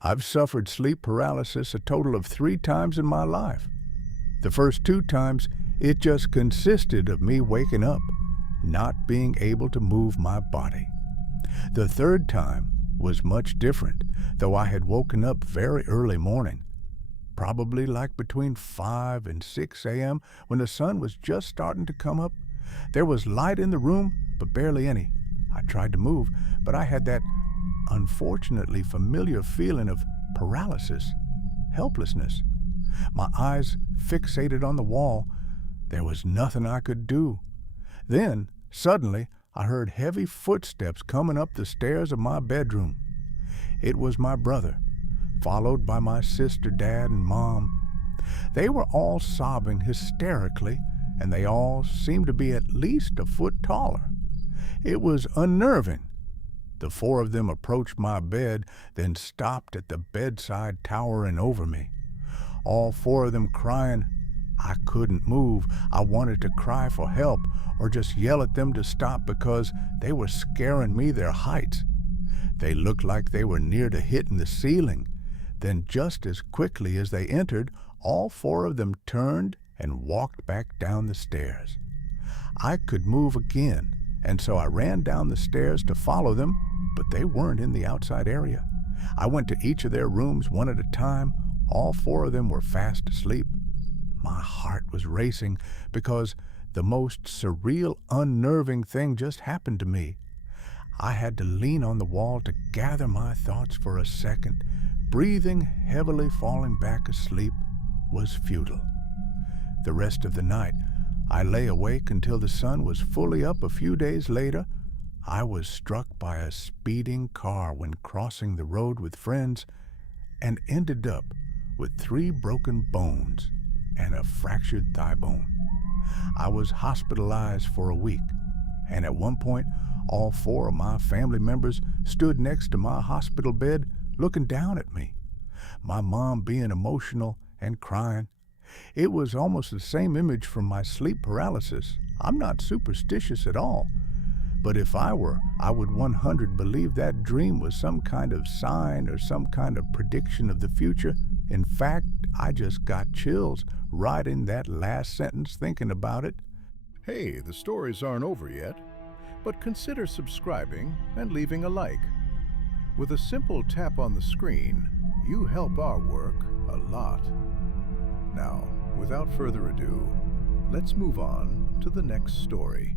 I've suffered sleep paralysis a total of 3 times in my life. The first 2 times, it just consisted of me waking up, not being able to move my body. The third time was much different, though I had woken up very early morning, probably like between 5 and 6 a.m. when the sun was just starting to come up. There was light in the room, but barely any. I tried to move, but I had that unfortunately familiar feeling of paralysis, helplessness. My eyes fixated on the wall. There was nothing I could do. Then, suddenly, I heard heavy footsteps coming up the stairs of my bedroom. It was my brother, followed by my sister, dad, and mom. They were all sobbing hysterically, and they all seemed to be at least a foot taller. It was unnerving. The 4 of them approached my bed, then stopped at the bedside towering over me. All 4 of them crying. I couldn't move. I wanted to cry for help or just yell at them to stop because they were scaring me their heights. They looked like they were near to hitting the ceiling. Then just as quickly as they entered, all 4 of them turned and walked back down the stairs. I could move again, and so I ran down the stairs to follow them, but they weren't in the outside area. I went to each of their rooms one at a time. All 4 of them were fast asleep. My heart was racing because the most surreal, unnerving thing just happened to me. I had to lean on the wall to gather my thoughts for a second. Breathing heavily, falling back asleep was futile. The rest of the night, I lay awake until the sun was fully up. A few days later, I was struck by a speeding car when crossing the road with friends and ended up with 3 broken bones and a fractured thigh bone. I was hospitalized for a week, and at one point, all 4 of my family members stood next to my hospital bed looking down at me, my mom being emotional and crying. It was almost the same image from my sleep paralysis. I'm not superstitious at all, but if I were, I would 100 believe that dream was some kind of sign or some kind of prediction of the future. In fact, I just got chills writing that last sentence thinking about it. Hey, the stories aren't over yet, but consider subscribing and leaving a like. With a simple tap on the screen, you help our work a lot. Now, without further ado, let's move on to the next story.